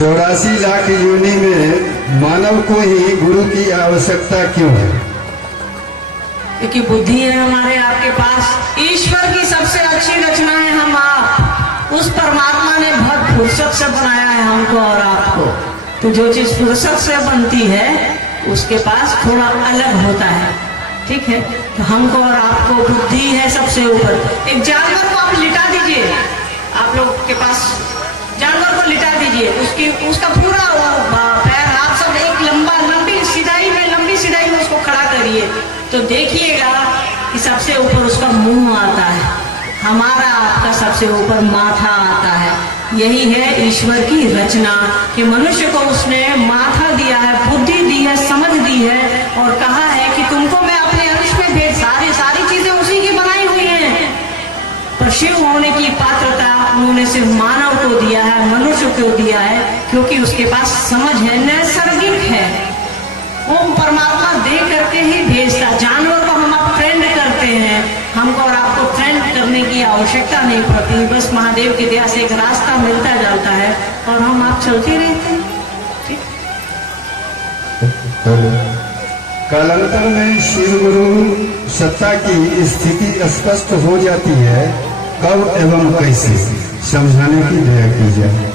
84 लाख योनि में मानव को ही गुरु की आवश्यकता क्यों है? क्योंकि बुद्धि है हमारे आपके पास। ईश्वर की सबसे अच्छी रचना है हम आप। उस परमात्मा ने बहुत फुर्सत से बनाया है हमको और आपको। तो जो चीज फुर्सत से बनती है उसके पास थोड़ा अलग होता है, ठीक है। तो हमको और आपको बुद्धि है सबसे ऊपर। एक जानवर को आप लिटा दीजिए, आप लोग के पास जानवर को लिटा दीजिए, उसका पूरा पैर हाथ सब एक लंबी सीधाई में उसको खड़ा करिए, तो देखिएगा कि सबसे ऊपर उसका मुंह आता है। हमारा आपका सबसे ऊपर माथा आता है। यही है ईश्वर की रचना कि मनुष्य को उसने माथा दिया है, बुद्धि दी है, समझ दी है और कहा है कि तुमको मैं अपने अंश में भेज। सारी चीजें उसी की बनाई हुई हैं, पर शिव होने की पात्रता उन्होंने सिर्फ मानव को दिया है, मनुष्य को दिया है, क्योंकि उसके पास समझ है, नैसर्गिक है। वो परमात्मा दे करके ही भेजता। जानवर को हम आप ट्रेंड करते हैं, हमको और आपको ट्रेंड करने की आवश्यकता नहीं पड़ती। बस महादेव की दया से एक रास्ता मिलता जाता है और हम आप चलते रहते हैं। कालांतर में शिव गुरु सत्ता की स्थिति स्पष्ट हो जाती है, कब एवं कैसे, समझाने की दया की जाए।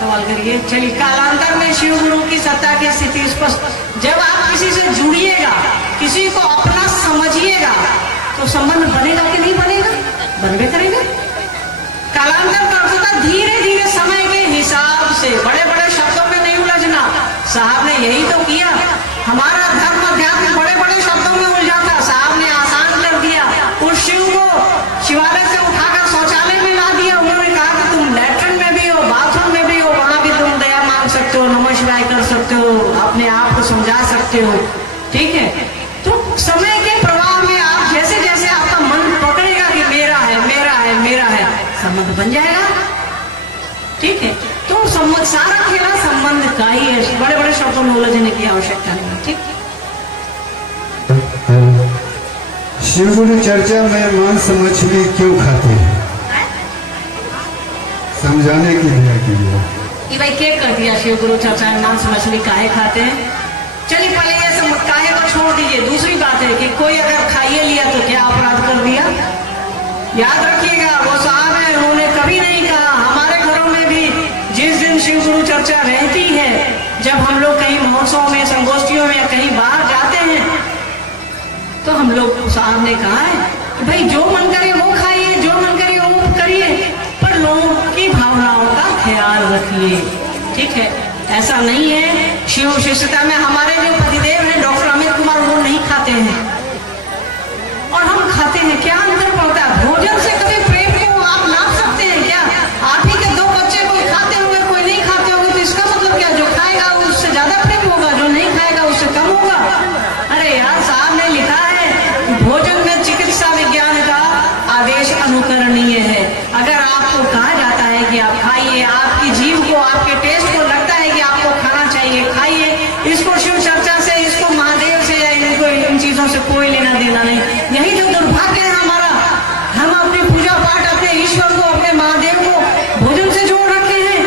सवाल करिए। चलिए, कालांतर में शिव गुरु की सत्ता की स्थिति स्पष्ट। जब आप किसी से जुड़िएगा, किसी को अपना समझिएगा, तो संबंध बनेगा कि नहीं बनेगा? बनबे करेगा। कालांतर का अर्थ होता धीरे धीरे समय के हिसाब से, बड़े बड़े शब्दों में नहीं उलझना। साहब ने यही तो किया। हमारा धर्म अध्यात्म बड़े बड़े शब्दों में उलझाता, साहब ने आसान कर दिया। उस शिव को शिवालय से उठाकर शौचालय में ला दिया। उन्होंने कहा कि तुम लैट्रिन में भी हो, बाथरूम में भी हो, वहां भी तुम दया मांग सकते हो, नमः शिवाय कर सकते हो, अपने आप को समझा सकते हो, ठीक है। तो समय के प्रवाह में आप जैसे जैसे आपका मन पकड़ेगा कि मेरा है मेरा है मेरा है, संबंध बन जाएगा, ठीक है। तो संबंध, सारा खेला संबंध का ही है। बड़े बड़े शब्दों में उलझने की आवश्यकता नहीं, ठीक। शिव गुरु चर्चा में मांस मछली क्यों खाते हैं, समझाने की दया कीजिए। कि भाई क्या कर दिया शिव गुरु चर्चा में मांस मछली काहे खाते हैं? चलिए पहले ये सब काहे को छोड़ दीजिए। दूसरी बात है कि कोई अगर खाइए लिया तो क्या अपराध कर दिया? याद रखिएगा, वो साहब है, उन्होंने कभी नहीं कहा। हमारे घरों में भी जिस दिन शिव गुरु चर्चा रहती है, जब हम लोग कहीं महोत्सव में, संगोष्ठियों में या कहीं बाहर जाते हैं, तो हम लोग साहब ने कहा है कि भाई जो मन करे वो खाइए, जो मन करे वो करिए, पर लोगों की भावनाओं का ख्याल रखिए, ठीक है। ऐसा नहीं है। शिव शिष्यता में हमारे जो पतिदेव हैं डॉक्टर अमित कुमार, वो नहीं खाते हैं और हम खाते हैं। क्या अंतर पड़ता है? भोजन से कभी प्रेम को आप नाप सकते हैं क्या? आप ही के दो बच्चे कोई खाते होंगे, कोई नहीं खाते होंगे, तो इसका मतलब क्या? जो खाएगा उससे ज्यादा प्रेम होगा, जो नहीं खाएगा उससे कम होगा? अरे यार, साहब ने लिखा है भोजन में चिकित्सा विज्ञान का आदेश अनुकरणीय है। अगर आपको कहा जाता है कि आप खाइए, आपकी जीभ को, आपके टेस्ट को लगता है कि आपको खाना चाहिए, खाइए। इसको शिव चर्चा से, इसको महादेव से या इनको इन चीजों से कोई लेना देना नहीं। यही तो दुर्भाग्य है हमारा। हम अपनी पूजा पाठ, अपने ईश्वर को, अपने महादेव को भोजन से जोड़ रखे हैं,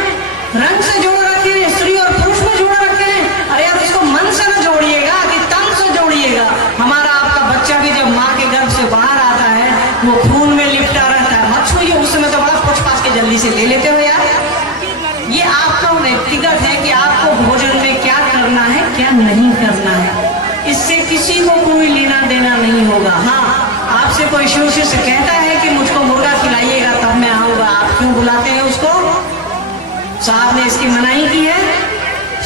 रंग से जोड़ रखे हैं, स्त्री और पुरुष को जोड़ रखे हैं। अरे यार, इसको मन से न जोड़िएगा कि तन से जोड़िएगा। हमारा आपका बच्चा भी जब माँ के गर्भ से बाहर आता है, वो खून में लिपटा रहता है, मत छूइए। उस समय तो बड़ा पूछ पाछ के जल्दी से ले लेते हो यार। ये आपका व्यक्तिगत है कि आपको भोजन में क्या करना है, क्या नहीं करना है। इससे किसी को कोई लेना देना नहीं होगा। हाँ, आपसे कोई शिव शिष्य कहता है कि मुझको मुर्गा खिलाइएगा तब मैं आऊंगा, आप क्यों बुलाते हैं उसको? साहब ने इसकी मनाही की है।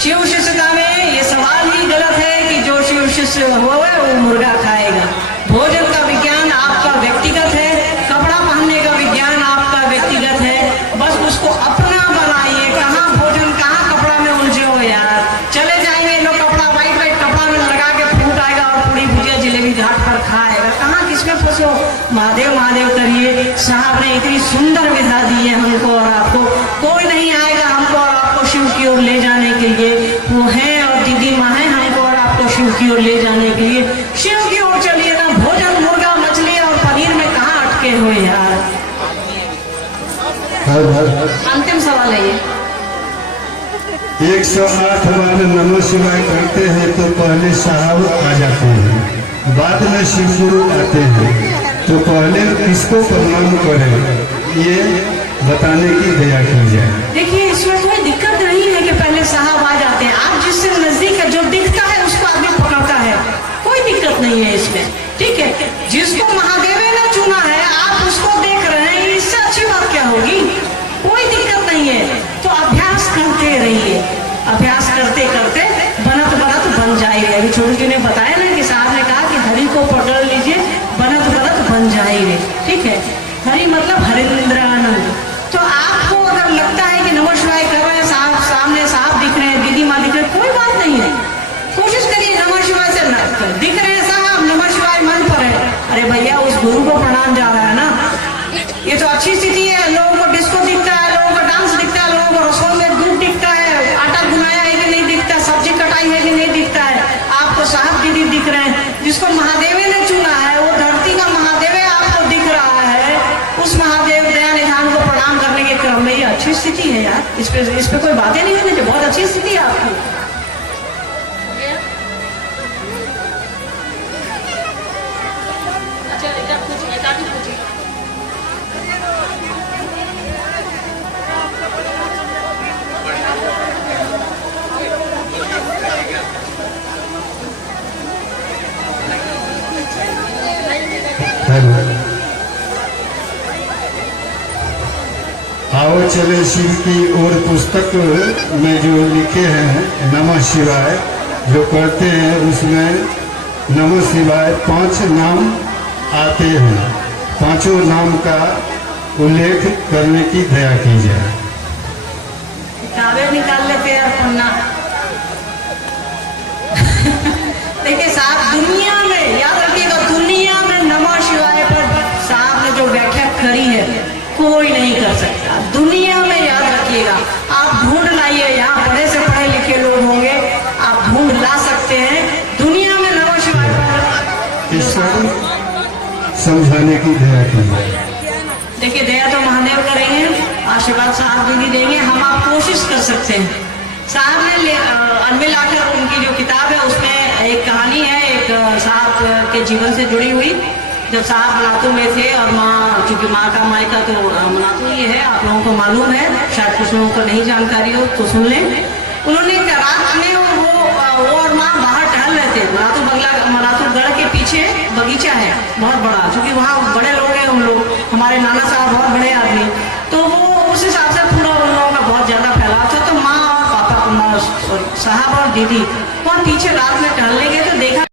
शिव शिष्यता में ये सवाल ही गलत है कि जो शिव शिष्य होगा वो मुर्गा खाएगा। भोजन का विज्ञान आपका व्यक्तिगत है, कपड़ा पहनने का विज्ञान आपका व्यक्तिगत है। बस उसको अपना बनाइए। कहाँ भोजन, कहाँ कपड़ा में उलझे हो यार। चले जाएंगे लोग, कपड़ा वाइट कपड़ा में लगा के फूट आएगा और पूरी भुजिया जिलेबी घाट पर खाएगा। कहाँ किसमें फंसो? महादेव महादेव करिए। साहब ने इतनी सुंदर विधा दी है हमको और आपको। कोई नहीं आएगा हमको और आपको शिव की ओर ले जाने के लिए। वो है और दीदी माँ है हमको और आपको शिव की ओर ले जाने के लिए। शिव की ओर चलिए ना। भोजन, मुर्गा, मछली और पनीर में कहाँ अटके हुए यार? अंतिम सवाल है ये। 108 बार नमः शिवाय करते हैं तो पहले साहब आ जाते हैं, बाद में शिव गुरु आते हैं, तो पहले किसको प्रणाम करें ये बताने की दया की जाए। देखिए इसमें कोई दिक्कत नहीं है कि पहले साहब आ जाते हैं। आप जिससे नजदीक है, जो दिखता है उसको आदमी पकड़ता है, कोई दिक्कत नहीं है इसमें, ठीक है। जिसको महादेव ने चुना है आप उसको देख रहे हैं, इससे अच्छी बात क्या होगी? कोई दिक्कत नहीं है। तो अभ्यास करते रहिए, अभ्यास करते करते बनत बनत बन जाइए। अभी छोटू जी ने बताया ना कि साहब ने कहा कि हरि को पकड़ लीजिए, बनत बनत बन जाइए, ठीक है। हरि मतलब हरिंद्रानंद। तो आपको अगर लगता है कि नमः शिवाय कर रहे हैं, साहब सामने साहब दिख रहे हैं, दीदी माँ दिख रहे हैं, कोई बात नहीं है, कोशिश करिए नमः शिवाय से दिख रहे हैं साहब, नमः शिवाय मन पर है, अरे भैया उस गुरु को प्रणाम जा रहा है ना। ये तो अच्छी स्थिति है। लोगों को डिस्को दिखता है, लोगों को डांस दिखता है, लोगों को रसोई में दूध दिखता है, आटा गुनाया है कि नहीं दिखता, सब्जी कटाई है कि नहीं दिखता है। आपको साहब दीदी दिख रहे हैं। जिसको महादेव ने चुना है वो धरती का महादेव आपको दिख रहा है, उस महादेव दया निधान को प्रणाम करने के क्रम में ये अच्छी स्थिति है यार। इस पे कोई बातें नहीं होनी चाहिए, बहुत अच्छी स्थिति है आपकी। आओ चले शिव की ओर पुस्तक में जो लिखे हैं नमः शिवाय जो करते हैं उसमें नमः शिवाय 5 नाम आते हैं। 5 नाम का उल्लेख करने की दया की जाए। किताबें निकाल लेते हैं पन्ना। देखिए साहब दुनिया में याद रखिएगा, दुनिया में नमः शिवाय पर साहब ने जो व्याख्या करी है कोई नहीं कर सकता। दुनिया में याद रखिएगा, आप ढूंढ लाइए, यहाँ बड़े से पढ़े लिखे लोग होंगे, आप ढूंढ ला सकते हैं। दुनिया में नमः शिवाय पर इसको समझाने की दया की जाए। देखिए दया तो महादेव करेंगे, आशीर्वाद साहब दीदी देंगे, हम आप कोशिश कर सकते हैं। साहब ने अलमिल आकर उनकी जो किताब है उसमें एक कहानी है, एक साहब के जीवन से जुड़ी हुई। जब साहब मनातू में थे और माँ, क्योंकि माँ का मायका तो मनातू ही है, आप लोगों को मालूम है, शायद कुछ लोगों को नहीं जानकारी हो तो सुन लें। उन्होंने रात में वो और माँ बाहर टहल रहे थे। मनातूगढ़ के पीछे बगीचा है बहुत बड़ा, क्योंकि वहाँ बड़े लोग हैं, उन लोग हमारे नाना साहब बहुत बड़े आदमी, तो वो उस हिसाब से पूरा उन लोगों का बहुत ज्यादा फैलाव था। तो माँ और पापा साहब और दीदी वहाँ पीछे रात में टहलने गए